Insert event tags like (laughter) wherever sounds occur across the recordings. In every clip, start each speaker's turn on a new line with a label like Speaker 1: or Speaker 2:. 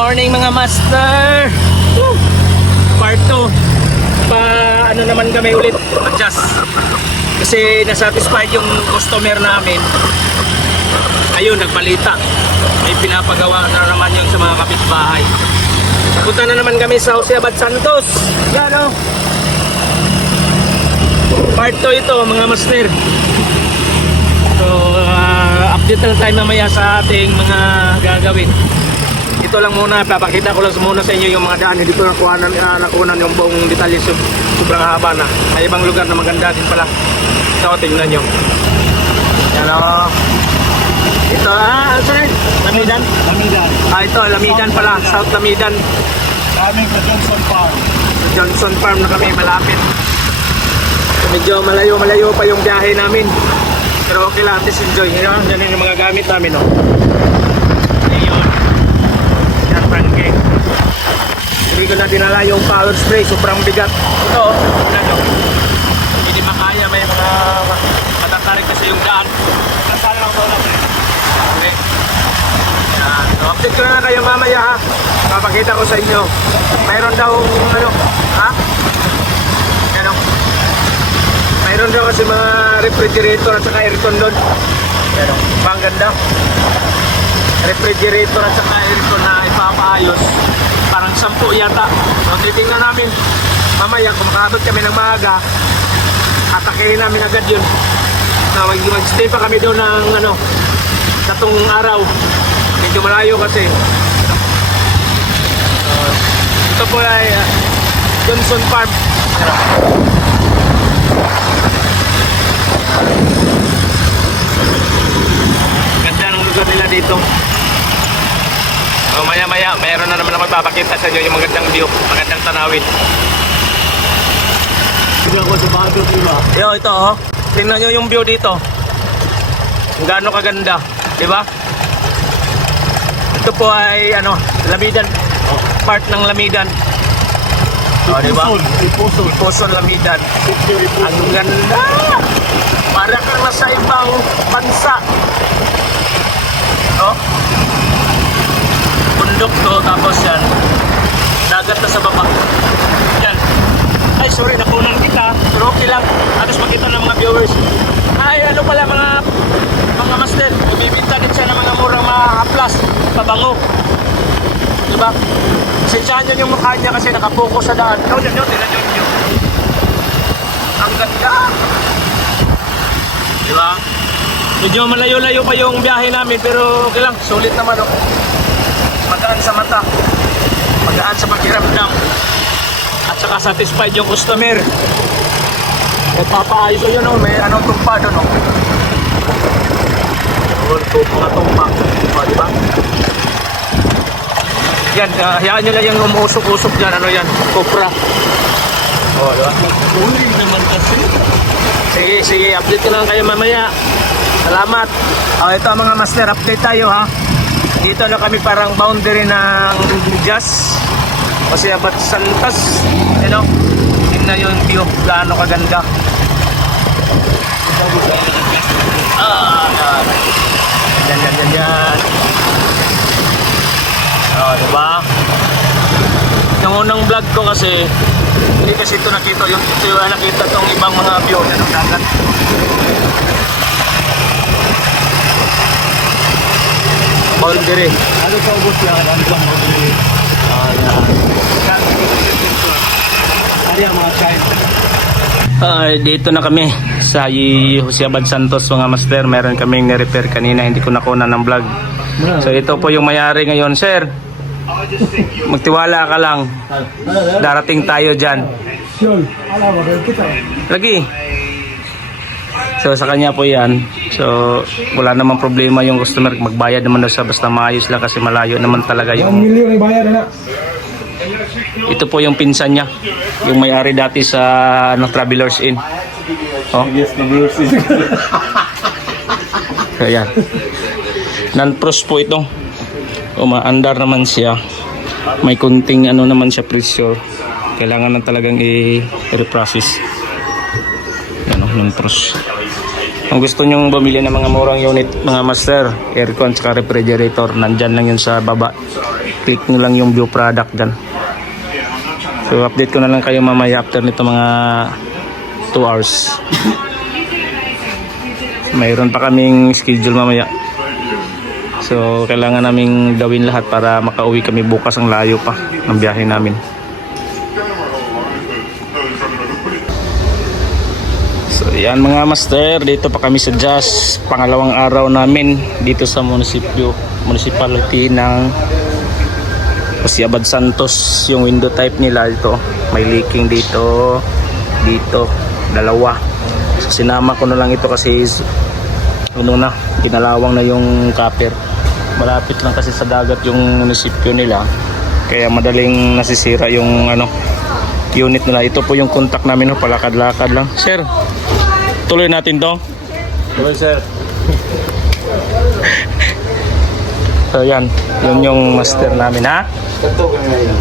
Speaker 1: morning mga master! Part 2. Pa ano naman kami ulit adjust. Kasi nasatisfied yung customer namin. Ayun, nagbalita. May pinapagawa na naman yung sa mga kapitbahay. Punta na naman kami sa Jose Abad Santos. Yan o. Part 2 ito mga master. So, ah, update na tayo mamaya sa ating mga gagawin. Ito lang muna, papakita ko lang muna sa inyo yung mga daan. Hindi ko nakuha na, uh, nakuha yung buong detalye. So, sobrang haba na. May ibang lugar na maganda din pala. So, tingnan nyo. Yan o. Ito, ah, ano sir? Lamidan?
Speaker 2: Lamidan.
Speaker 1: Ah, ito, Lamidan pala. South Lamidan.
Speaker 2: Coming to Johnson Farm.
Speaker 1: Sa Johnson Farm na kami, malapit. So, medyo malayo-malayo pa yung biyahe namin. Pero okay lang, at least enjoy. Yan, yan yung mga gamit namin, oh. Ayun. Yan, franking. Ko na dinala yung power spray, sobrang bigat. Ito, oh. Hindi makaya, may mga matatarik kasi yung daan. Nasaan lang ko lang. Okay. Yan. So, update ko na kayo mamaya, ha. Papakita ko sa inyo. Mayroon daw, ano, ha? Ano? Mayroon daw kasi mga refrigerator at saka aircon doon. Pero, pang ganda. Refrigerator at saka aircon na ipapaayos. Sampu yata. So, titingnan namin. Mamaya, kung makaabot kami ng maaga, atakihin namin agad yun. Na mag mag-stay pa kami doon ng ano, tatong araw. Medyo malayo kasi. Uh, ito po ay uh, Johnson Farm. Ganda ng lugar nila dito. Oh, maya maya, mayroon na naman ako magpapakita sa inyo yung magandang view, magandang tanawin.
Speaker 2: Hindi ako sa bago, di ba?
Speaker 1: Yo, ito oh. Tingnan nyo yung view dito. Gaano kaganda, di ba? Ito po ay ano, Lamidan. Part ng Lamidan. Oh, di ba?
Speaker 2: Ipusol. Ipusol.
Speaker 1: Puson Lamidan.
Speaker 2: Ipusol.
Speaker 1: Ang ganda! Para kang nasa ibang bansa. Oh. Bundok to, tapos yan. Dagat na sa baba. Yan. Ay, sorry, nakunan kita. Pero okay lang. Atos makita ng mga viewers. Ay, ano pala mga mga master. Bumibinta din siya ng mga murang mga haplas. Pabango. Diba? Sensyahan niyo yung mukha niya kasi nakapokus sa daan. Yun, yun, yun. Yun, yun. Ang ganda. Di ba? Medyo malayo-layo pa yung biyahe namin pero okay lang, sulit naman oh. Magaan sa mata. Magaan sa pakiramdam. At saka satisfied yung customer. Nagpapaayos yun oh, may anong tumpa doon oh. Yun, ito, mga tumpa. O, di ba? Yan, uh, hayaan nyo lang yung umusok-usok dyan. Ano yan? Cobra. O, di ba?
Speaker 2: Uling naman kasi.
Speaker 1: Sige, sige, update ko lang kayo mamaya. Salamat. Oh, ito mga master, update tayo ha. Dito na kami parang boundary ng Jazz. Kasi abat Santas. You know? Tingnan yung view. Gaano kaganda. Ah, yan. Yan, yan, yan. Oh, diba? Yung unang vlog ko kasi, hindi kasi ito nakita yung ito yung nakita tong ibang mga view ng dagat. Boundary.
Speaker 2: Ano sa ubos yan? Ano sa ubos
Speaker 1: Ah, yan.
Speaker 2: Ano mga child?
Speaker 1: Ah, dito na kami sa Jose Abad Santos mga master. Meron kaming ni-repair kanina, hindi ko nakuna ng vlog. So ito po yung mayari ngayon, sir. Magtiwala ka lang. Darating tayo dyan.
Speaker 2: Sure. Alam mo, kita.
Speaker 1: Lagi. So sa kanya po yan. So wala namang problema yung customer. Magbayad naman daw siya basta maayos lang kasi malayo naman talaga yung...
Speaker 2: milyon yung bayad na.
Speaker 1: Ito po yung pinsan niya. Yung may-ari dati sa ano, Travelers Inn. Oh.
Speaker 2: Yes, the (laughs) music.
Speaker 1: Ayan. Non-pros po ito. Umaandar naman siya. May kunting ano naman siya presyo. Kailangan na talagang i-reprocess. Yan o, non-pros. Kung gusto nyong bumili ng mga murang unit, mga master, aircon, saka refrigerator, nandyan lang yun sa baba. click nyo lang yung view product dyan. So update ko na lang kayo mamaya after nito mga 2 hours. Mayroon pa kaming schedule mamaya. So kailangan naming gawin lahat para makauwi kami bukas ang layo pa ng biyahe namin. So yan mga master, dito pa kami sa Jazz, pangalawang araw namin dito sa munisipyo, municipality ng Pasiabad Santos. Yung window type nila ito, may leaking dito, dito, dalawa. So sinama ko na lang ito kasi ano na, ginalawang na yung copper. Malapit lang kasi sa dagat yung munisipyo nila. Kaya madaling nasisira yung ano unit nila. Ito po yung contact namin, no, palakad-lakad lang. Sir, tuloy natin to.
Speaker 2: Tuloy, sir. (laughs)
Speaker 1: So yan, yun yung master namin ha.
Speaker 2: Kanto ka nga yan.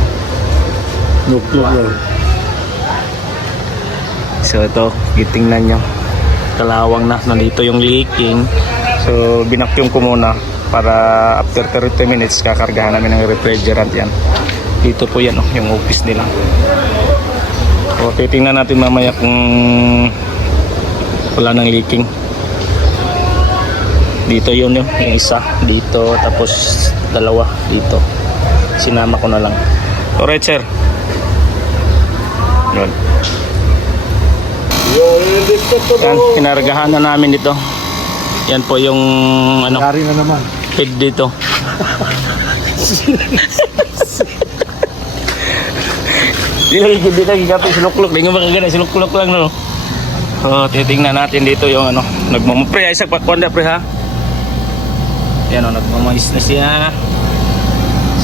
Speaker 2: Nuk-nuk lang.
Speaker 1: So ito, titingnan nyo. Kalawang na, nandito yung leaking. So binakyong ko muna para after 30 minutes kakargahan namin ng refrigerant yan. Dito po yan, oh, yung office nila. So titingnan natin mamaya kung wala nang leaking. Dito yun yung, yung isa, dito, tapos dalawa dito. Sinama ko na lang. Alright sir. Yun. Yan, kinargahan na namin dito. Yan po yung ano,
Speaker 2: Yari na naman.
Speaker 1: feed dito. (laughs) Di lagi di lagi kapit siluklok, di nga makagana siluklok lang no. So, titingnan natin dito yung ano, nagmamapre ay sa pakwanda pre ha. Yan o, nagmamais na siya.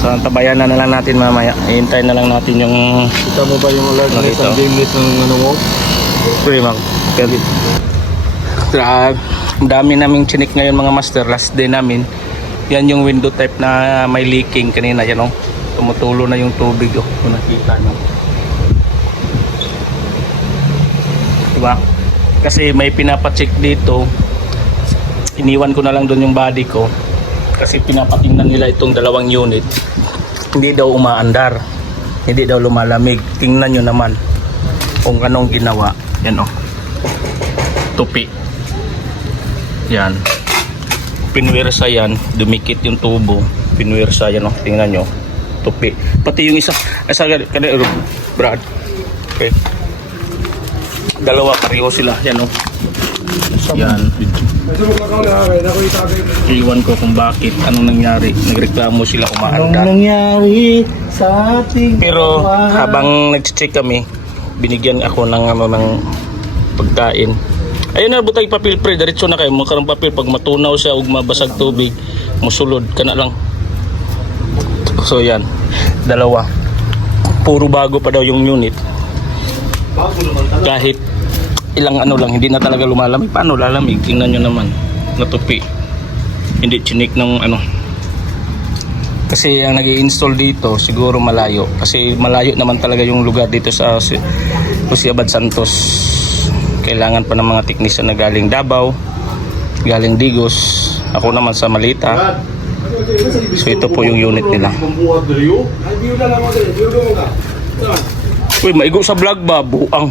Speaker 1: So, tabayan na, na lang natin mamaya. Hintay na lang natin yung
Speaker 2: Kita mo ba yung alert na
Speaker 1: dito?
Speaker 2: isang dimlis ng ano mo?
Speaker 1: Pre, mag Tra- ang dami naming chinik ngayon mga master last day namin yan yung window type na may leaking kanina yan oh tumutulo na yung tubig oh kung nakita nyo diba kasi may pinapacheck dito. Iniwan ko na lang doon yung body ko. Kasi pinapatingnan nila itong dalawang unit. Hindi daw umaandar. Hindi daw lumalamig. Tingnan nyo naman kung anong ginawa. Yan oh. Tupi. Yan. Pinwersa yan. Dumikit yung tubo. Pinwersa yan oh. Tingnan nyo. Tupi. Pati yung isa. Kada Brad. Okay dalawa pareho sila. Yan oh. Yan. Iwan ko kung bakit. Anong nangyari? Nagreklamo sila
Speaker 2: Anong
Speaker 1: umaandar
Speaker 2: nangyari sa ating
Speaker 1: Pero habang nag-check kami, binigyan ako ng ano ng pagkain. Ayun na butay papel pre, diretso na kayo. Makarang papel. Pag matunaw siya ug mabasag tubig, musulod ka na lang. So yan, dalawa. Puro bago pa daw yung unit. Kahit ilang ano lang, hindi na talaga lumalamig. Paano lalamig? Tingnan nyo naman. Natupi. Hindi chinik ng ano. Kasi ang nag install dito, siguro malayo. Kasi malayo naman talaga yung lugar dito sa si- Luciabad Santos. Kailangan pa ng mga teknisyan na galing Davao, galing Digos. Ako naman sa Malita. So ito po yung unit nila. Uy, maigo sa vlog ba? Buang.